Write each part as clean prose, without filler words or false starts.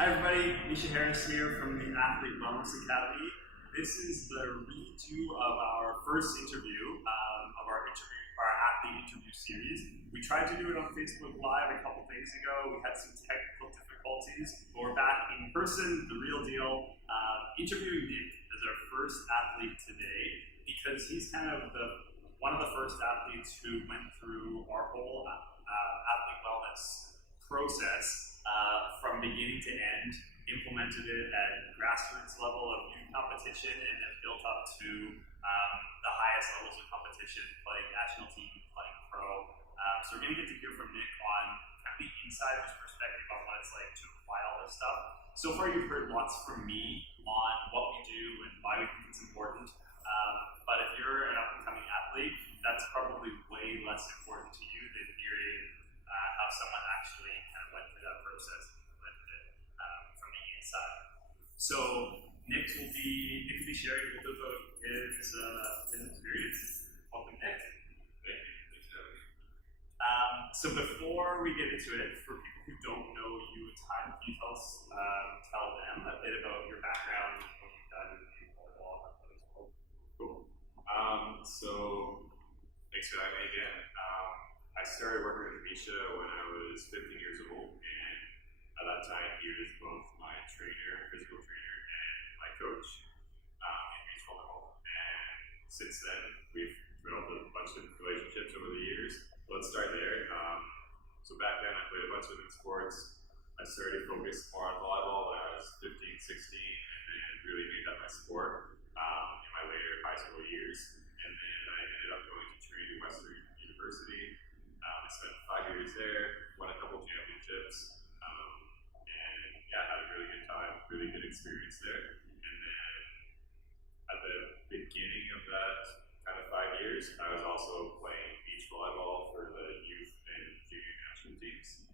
Hi everybody, Misha Harris here from the Athlete Wellness Academy. This is the redo of our first interview of our athlete interview series. We tried to do it on Facebook Live a couple days ago. We had some technical difficulties, but we're back in person, the real deal. Interviewing Nick as our first athlete today because he's kind of one of the first athletes who went through our whole athlete wellness process from beginning to end, implemented it at grassroots level of youth competition, and then built up to the highest levels of competition, playing national team, playing pro. So we're going to get to hear from Nick on kind of the insider's perspective on what it's like to apply all this stuff. So far you've heard lots from me on what we do and why we think it's important. But if you're an up-and-coming athlete, that's probably way less important to you than hearing how someone actually kind of went through that process and implemented it from the inside. So Nick will be sharing a little bit about his experience. Welcome, Nick. Thank you. Thanks for having me. So before we get into it, for people who don't know you a ton, can you tell them a bit about your background and what you've done in volleyball? Cool. So thanks for having me again. I started working with Misha when I was 15 years old, and at that time he was both my physical trainer, and my coach in beach volleyball. And since then, we've developed a bunch of relationships over the years. Let's start there. So back then I played a bunch of different sports. I started to focus more on volleyball when I was 15, 16, and then really made that my sport in my later high school years. And then I ended up going to Trinity Western University. I spent 5 years there, won a couple championships, and had a really good time, really good experience there. And then at the beginning of that kind of 5 years, I was also playing beach volleyball for the youth and junior national teams,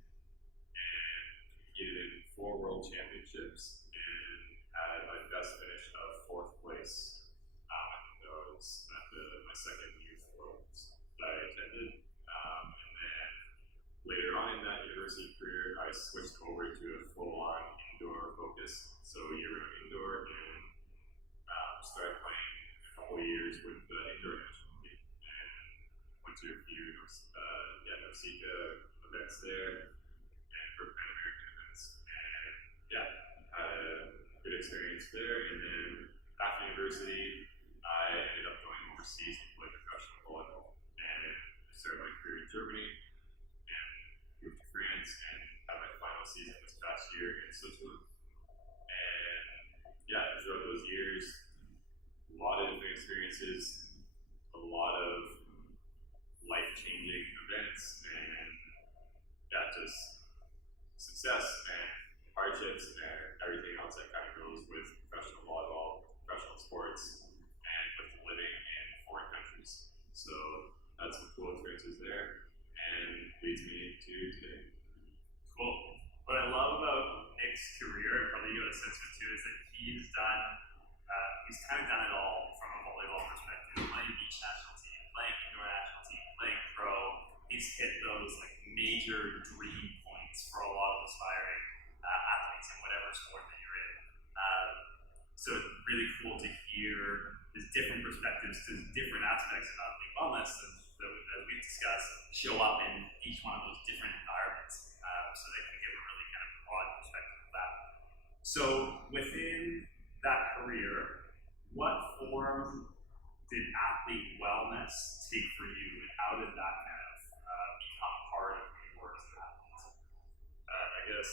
and competed in 4 world championships, and had my best finish of 4th place. I think that was at my second youth worlds that I attended. And then later on in that university career, I switched over to a full-on indoor focus, so year-round indoor, and started playing a couple of years with the indoor national team, and went to a few NOCECA events there, and for Pan American events, and had a good experience there. And then after university, I ended up going overseas to play professional volleyball, and started my career in Germany, and moved to France, and had my final season this past year in Switzerland. And throughout those years, a lot of different experiences, a lot of life-changing events, and just success and hardships and everything else that kind of goes with professional volleyball, professional sports, and with living in foreign countries. So had some cool experiences there, and leads me to today. Cool. What I love about Nick's career, and probably you got a sense of it too, is that he's kind of done it all from a volleyball perspective. Playing beach national team, playing indoor national team, playing pro. He's hit those like major dream points for a lot of aspiring athletes in whatever sport that you're in. So it's really cool to hear his different perspectives to different aspects of athlete wellness that as we've discussed, show up in each one of those different environments, so they can give a really kind of broad perspective of that. So within that career, what form did athlete wellness take for you, and how did that kind of become part of who you were as an athlete? I guess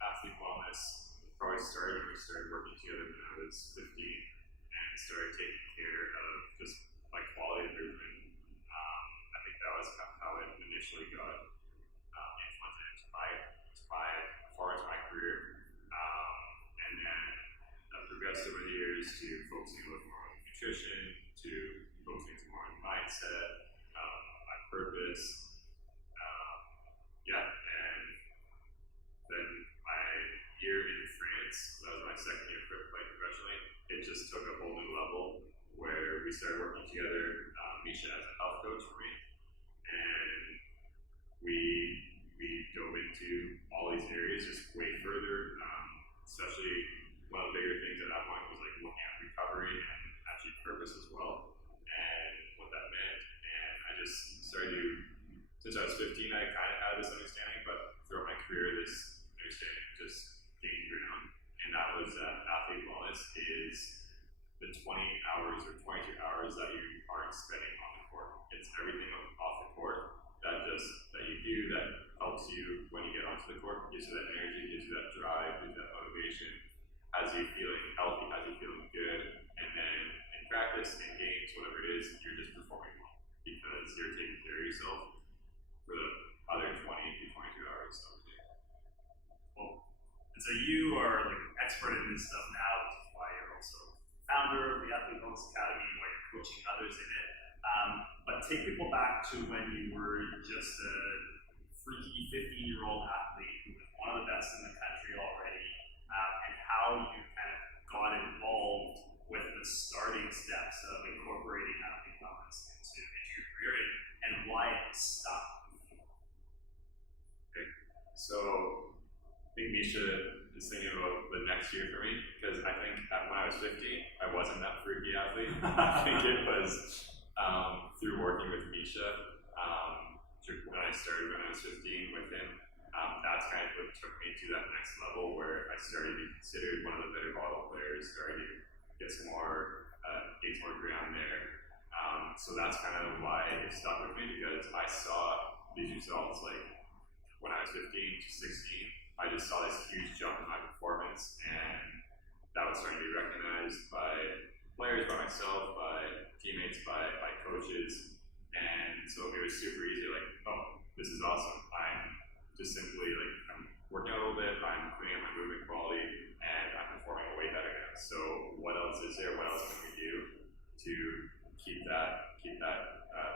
athlete wellness probably started when we started working together when I was 15, and started taking care of just my quality of movement. I think that was how it initially got implemented into my career. And then that progressed over the years to focusing a little more on nutrition, to focusing more on mindset, my purpose. And then my year in France, that was my second year playing professionally, it just took a whole new level where we started working together. Misha as a health coach for me, and we dove into all these areas just way further. this stuff now, which is why you're also founder of the Athlete Wellness Academy and why you're coaching others in it. But take people back to when you were just a freaky 15-year-old athlete who was one of the best in the country already, and how you kind of got involved with the starting steps of incorporating athlete wellness into your career, and why it stuck. Okay. So I think Misha is thinking about the next year for me, because I think when I was 15, I wasn't that freaky athlete. I think it was through working with Misha, when I started when I was 15 with him, that's kind of what took me to that next level where I started to be considered one of the better volleyball players, started to get some more ground there. So that's kind of why it stuck with me, because I saw these results like when I was 15 to 16. I just saw this huge jump in my performance, and that was starting to be recognized by players, by myself, by teammates, by coaches. And so it was super easy, like, oh, this is awesome. I'm just simply like, I'm working out a little bit, I'm cleaning up my movement quality, and I'm performing way better now. So what else is there? What else can we do to keep that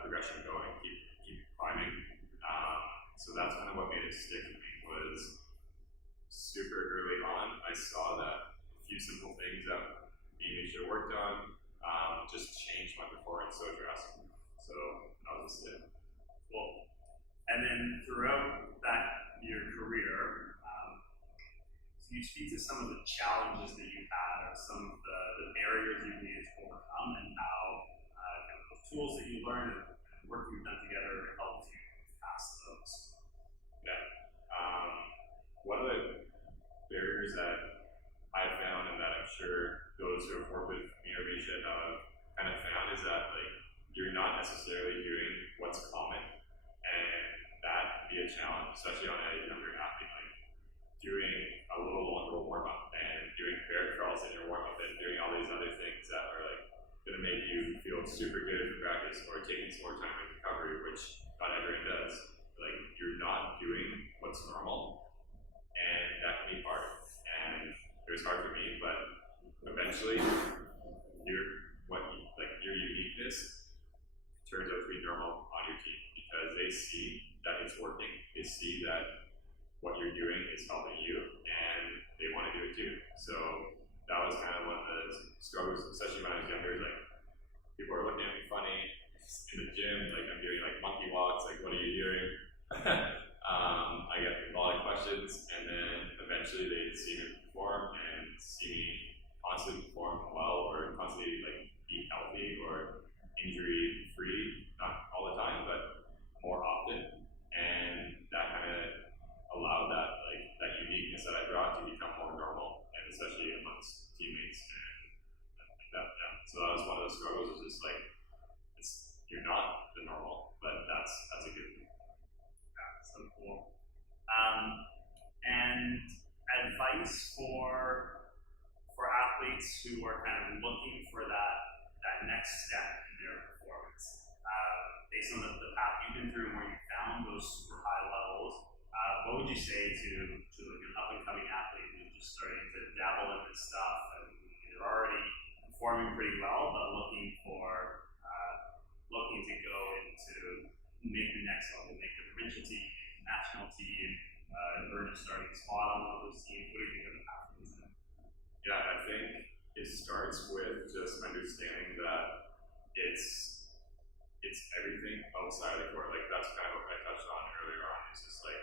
progression going, keep climbing? So that's kind of what made it stick with me, was super early on, I saw that a few simple things that me and Misha worked on just changed my performance so drastically. So that was just it. Cool. And then throughout your career, can you speak to some of the challenges that you had, or some of the barriers you needed to overcome, and how kind of those tools that you learned and work you've done together helped you pass those? Yeah. One of the barriers that I found, and that I'm sure those who have worked with me or Misha have kind of found, is that like you're not necessarily doing what's common, and that can be a challenge, especially on a younger athlete. Like doing a little longer warm up and doing bear crawls in your warm up and doing all these other things that are like going to make you feel super good in practice, or taking some more time in recovery, which not everyone does. Like you're not doing what's normal, and that can be hard. And it was hard for me, but eventually your uniqueness turns out to be normal on your team, because they see that it's working. They see that what you're doing is helping you, and they want to do it too. So that was kind of one of the struggles, especially when I was younger. Like people are looking at me funny in the gym, like I'm doing like monkey walks, like what are you doing? I get a lot of questions, and then eventually they see me perform and see me constantly perform well, or constantly like be healthy or injury free, not all the time, but more often. And that kind of allowed that uniqueness that I brought to become more normal, and especially amongst teammates and like that. Yeah. So that was one of the struggles, is just like you're not the normal, but that's a good thing. Yeah, so cool. And advice for athletes who are kind of looking for that next step in their performance, based on the path you've been through and where you found those super high levels. What would you say to like an up and coming athlete who's just starting to dabble in this stuff, and they're already performing pretty well, but looking to go into make the next level, make the provincial team, national team, earn a starting spot on one of those teams? What do you think of the pathways then? Yeah, I think it starts with just understanding that it's everything outside of the court. Like that's kind of what I touched on earlier on. It's just like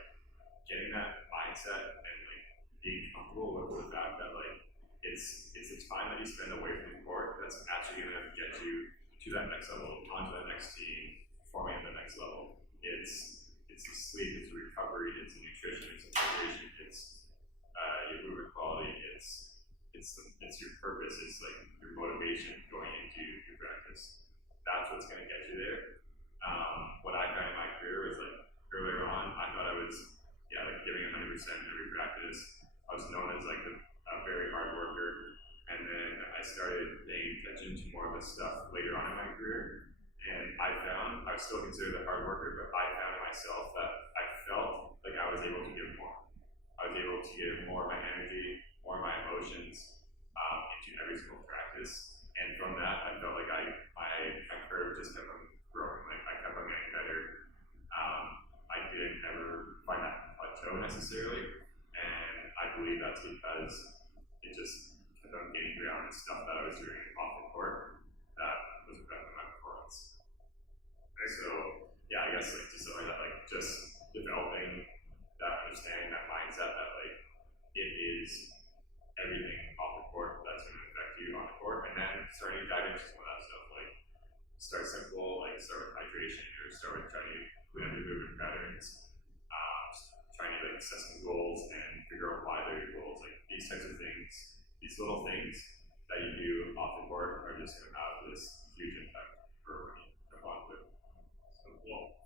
getting that mindset and like being comfortable with the fact that like it's the time that you spend away from the court that's actually gonna get you to that next level, onto that next team, performing at the next level. It's the sleep, it's the recovery, it's the nutrition, it's the hydration, it's your movement quality, it's your purpose, it's like your motivation going into your practice. That's what's going to get you there. What I found in my career was like earlier on, I thought I was like giving 100% every practice. I was known as like a very hard worker, and then I started paying attention to more of the stuff later on in my career. And I found I was still considered a hard worker, but I found in myself that I felt like I was able to give more. I was able to give more of my energy, more of my emotions, because it just kept on getting around stuff that I was doing off the court that was affecting my performance. And so, yeah, I guess like to summarize that, like just developing that understanding, that mindset that like it is everything off the court that's going to affect you on the court, and then starting to dive into some of that stuff. Like start simple, like start with hydration, or start with trying to clean up your movement patterns, trying to like set some goals and figure out why they're your goals. Like these types of things, these little things that you do off the court are just going to have this huge impact for when you come on to it. So cool.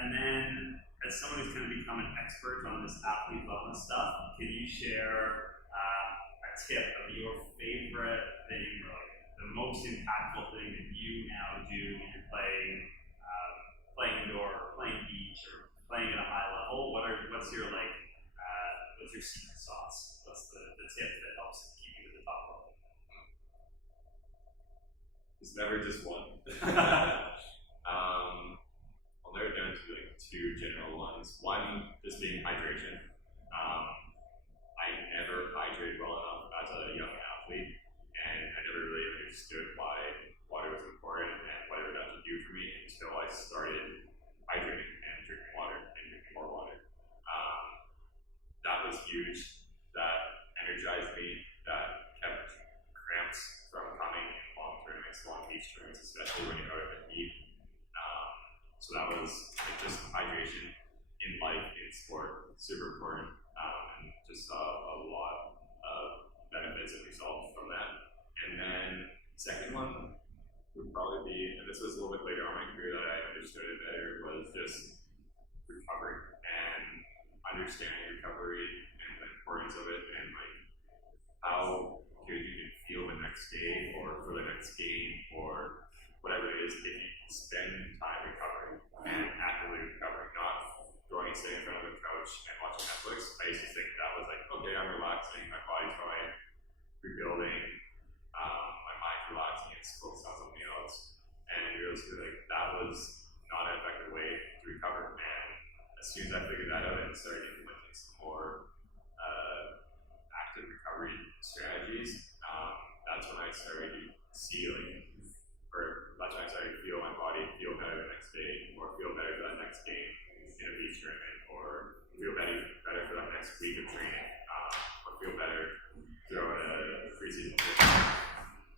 And then, as someone who's going to become an expert on this athlete wellness stuff, can you share a tip of your favorite thing, or like the most impactful thing that you now do when you're playing indoor, or playing beach, or playing at a high level? What's your secret sauce? What's the tip that helps keep you at the top level? It's never just one. I'll narrow it down to like two general ones. One just being hydration. I never hydrated well enough as a young athlete, and I never really understood why water was important and what it would actually do for me until I started hydrating and drinking water and drinking more water. That was huge. That energized me. That kept cramps from coming in long tournaments, long beach tournaments, especially when you're out of the heat. So that was like just hydration in life, in sport, super important, and just a lot of benefits and results from that. And then second one would probably be, and this was a little bit later on in my career that I understood it better, was just recovery and understanding recovery and the importance of it, and like how good you can feel the next day or for the next game or whatever it is if you spend time recovering and actively recovering, not going and staying in front of the couch and watching Netflix. I used to think that was like, okay, I'm relaxing, my body's fine, rebuilding, my mind's relaxing, it's focused on something else. And realistically, like that was not an effective way to recover. And as soon as I figured that out and started implementing some more active recovery strategies, that's when I started to see that's when I started to feel my body feel better the next day, or feel better for that next game in a beach tournament, or feel better for that next week of training, or feel better throughout a preseason tournament.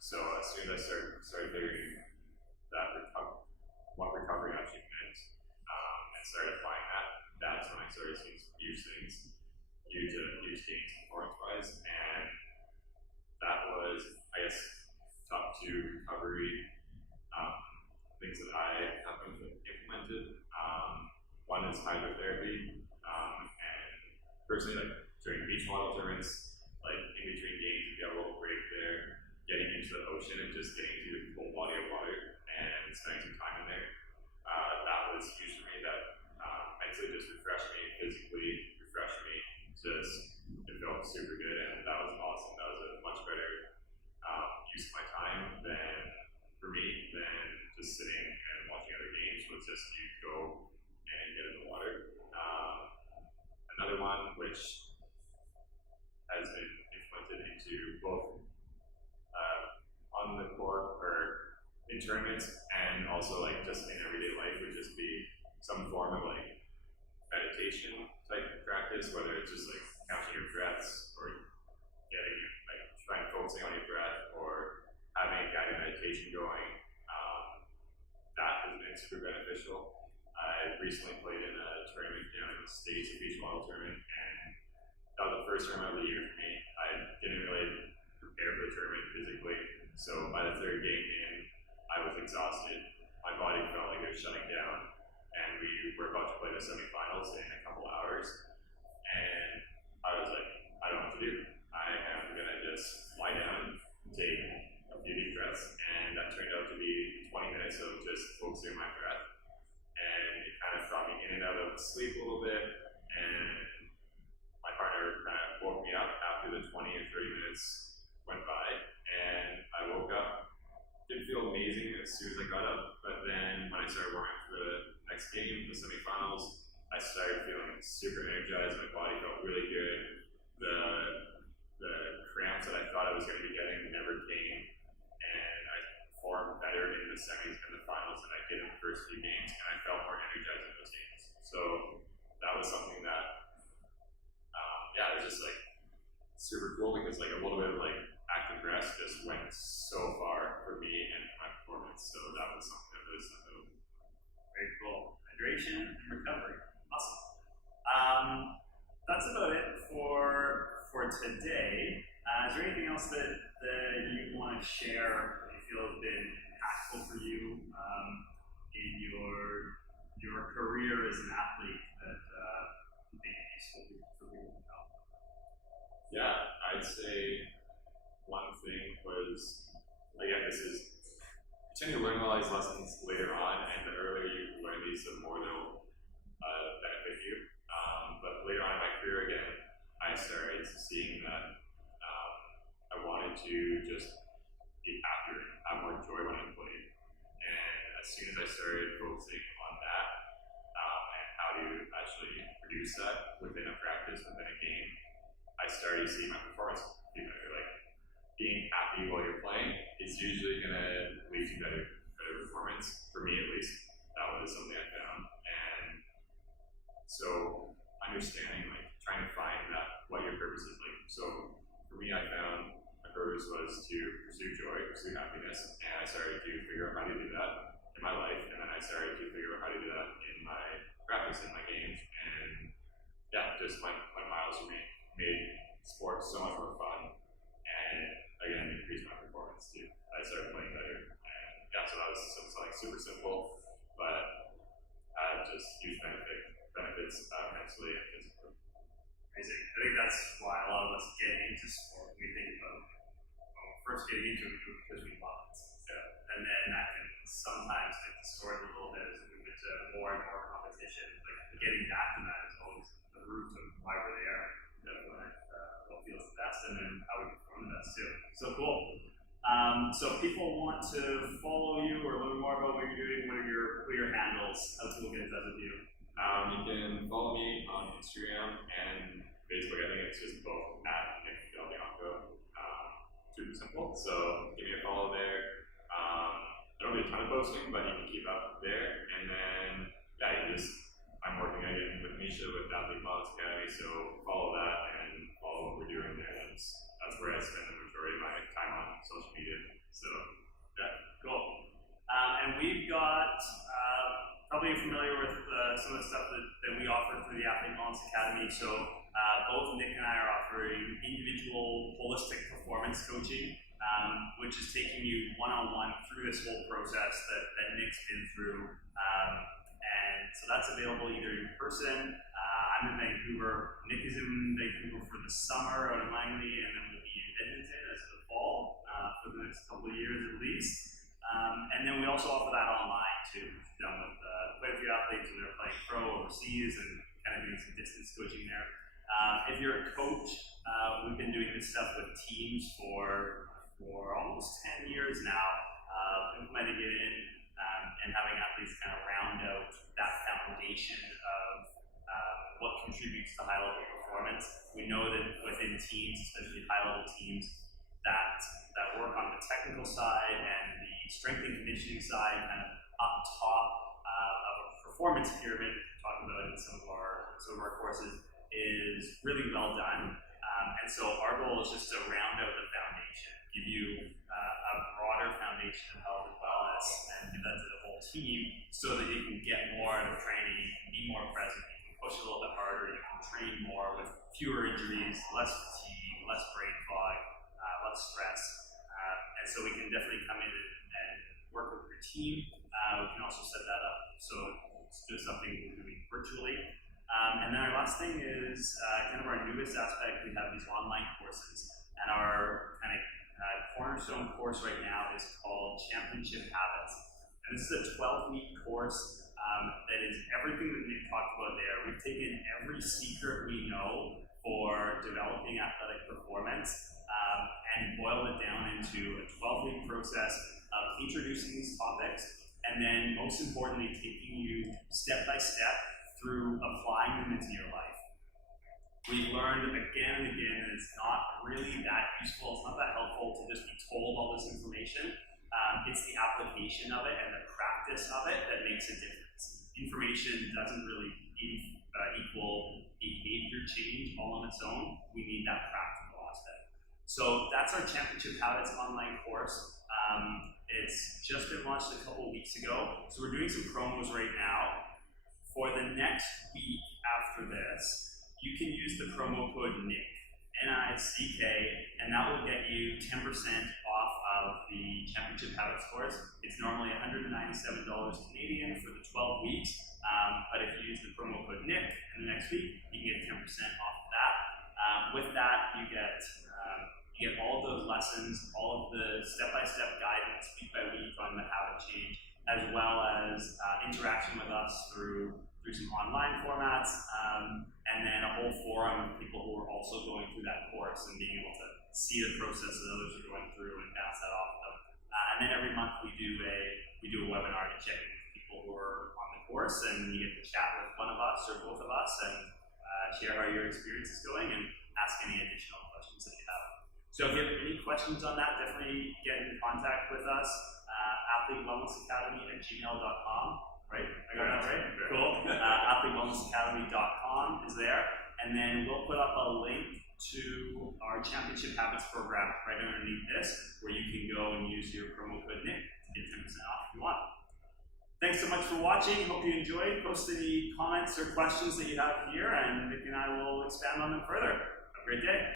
So as soon as I started figuring that what recovery actually meant, and started applying that, that's when I started seeing some huge gains performance-wise, and that was, I guess, top two recovery things that I have implemented. One is hydrotherapy, and personally, like during beach model tournaments, like in between games, if you have a little break there, getting into the ocean and just getting into the cold body of water and spending some time in there, that was huge for me. That mentally just refreshed me, physically refreshed me, it felt super good, and that was awesome. That was a much better use of my time for me than just sitting and watching other games. Was just you go and get in the water. Another one which has been implemented into both on the court or in tournaments, and also like just in everyday life, would just be some form of like meditation type practice, whether it's just like counting your breaths or getting like focusing on your breath or having a guided meditation going. That has been super beneficial. I recently played in a tournament down in the States, a beach model tournament, and that was the first tournament of the year for me. I didn't really prepare for the tournament physically, so by the third game in, I was exhausted. My body felt like it was shutting down, and we were about to play the semifinals in a couple hours, and I was like, I don't know what to do. I am gonna just lie down, take a few deep breaths, and that turned out to be 20 minutes of just focusing on my breath, and it kind of brought me in and out of sleep a little bit, and my partner kind of woke me up after the 20 or 30 minutes went by, and I woke up. Didn't feel amazing as soon as I got up, but then when I started warming up for the next game, the semifinals, I started feeling super energized. My body felt really good. The the semis and the finals than I did in the first few games, and I felt more energized in those games. So that was something that, it was just like super cool because like a little bit of like active rest just went so far for me and for my performance. So that was something that really stuck out. Very cool. Hydration and recovery. Awesome. That's about it for today. Is there anything else that you want to share that you feel has been impactful for you in your career as an athlete that you think is useful for people to know? Yeah, I'd say one thing was, again, this is, you tend to learn all these lessons later on, and the earlier you learn these, the more they'll benefit you. But later on in my career, again, I started seeing that I wanted to just be happier and have more joy when I played. And as soon as I started focusing on that and how to actually produce that within a practice, within a game, I started seeing my performance be better. Like being happy while you're playing is usually going to lead to better performance. For me, at least, that was something I found. And so understanding, like trying to find that what your purpose is like. So for me, I found my purpose was to pursue joy, pursue happiness, and I started to figure out how to do that in my life, and then I started to figure out how to do that in my practice, in my games, and just my miles made sports so much more fun, and again increased my performance too. I started playing better, and so that was like super simple, but just huge benefits mentally and physically. Amazing. I think that's why a lot of us get into sport. We think about when we're first getting into it, we do it because we love it. Yeah. And then that can sometimes get distorted a little bit as we move into more and more competition. Like getting back to that is always the root of why we're there. What feels the best, and then how we perform the best too. So cool. So if people want to follow you or learn more about what you're doing, what are your handles? How do people get in touch with you? You can follow me on Instagram and Facebook. I think it's just both at Nick Del Bianco. Super simple. So give me a follow there. I don't do a ton of posting, but you can keep up there. And then I'm working again with Misha with Athlete Wellness Academy. So follow that and follow what we're doing there. That's where I spend the majority of my time on social media. So cool. And we've got. Probably you're familiar with some of the stuff that we offer through the Athlete Wellness Academy. So both Nick and I are offering individual holistic performance coaching, which is taking you one-on-one through this whole process that Nick's been through. And so that's available either in person. I'm in Vancouver. Nick is in Vancouver for the summer out in Langley, and then we'll be in Edmonton as the fall for the next couple of years at least. And then we also offer that online too. We've done with quite a few athletes when they're playing pro overseas and kind of doing some distance coaching there. If you're a coach, we've been doing this stuff with teams for almost 10 years now, implementing it in and having athletes kind of round out that foundation of what contributes to high level performance. We know that within teams, especially high level teams, that work on the technical side and the strength and conditioning side, kind of up top of a performance pyramid, we talk about in some of our courses, is really well done. And so our goal is just to round out the foundation, give you a broader foundation of health and wellness, and give that to the whole team so that you can get more out of training, be more present, you can push a little bit harder, you can train more with fewer injuries, less fatigue, less brain fog, less stress. And so we can definitely come in and work with your team. We can also set that up. So it's just something we're doing virtually. And then our last thing is kind of our newest aspect. We have these online courses. And our kind of cornerstone course right now is called Championship Habits. And this is a 12-week course that is everything that we've talked about there. We've taken every secret we know for developing athletic performance and boiled it down into a 12-week process of introducing these topics, and then most importantly, taking you step by step through applying them into your life. We've learned again and again that it's not really that useful, it's not that helpful to just be told all this information. It's the application of it and the practice of it that makes a difference. Information doesn't really equal behavior change all on its own. We need that practical aspect. So that's our Championship Habits online course. It's just been launched a couple weeks ago. So we're doing some promos right now. For the next week after this, you can use the promo code NICK, N-I-C-K, and that will get you 10% off of the Championship Habits course. It's normally $197 Canadian for the 12 weeks, but if you use the promo code NICK in the next week, you can get 10% off of that. With that, you get all of those lessons, all of the step-by-step guidance week by week on the habit change, as well as interaction with us through some online formats, and then a whole forum of people who are also going through that course and being able to see the process that others are going through and bounce that off of them. And then every month we do a webinar to check in with people who are on the course, and you get to chat with one of us or both of us and share how your experience is going and ask any additional questions that you have. So if you have any questions on that, definitely get in contact with us. athletewellnessacademy@gmail.com, right? I got that right? Cool. athletewellnessacademy.com is there. And then we'll put up a link to our Championship Habits program right underneath this, where you can go and use your promo code NICK to get 10% off if you want. Thanks so much for watching. Hope you enjoyed. Post any comments or questions that you have here, and Nick and I will expand on them further. Have a great day.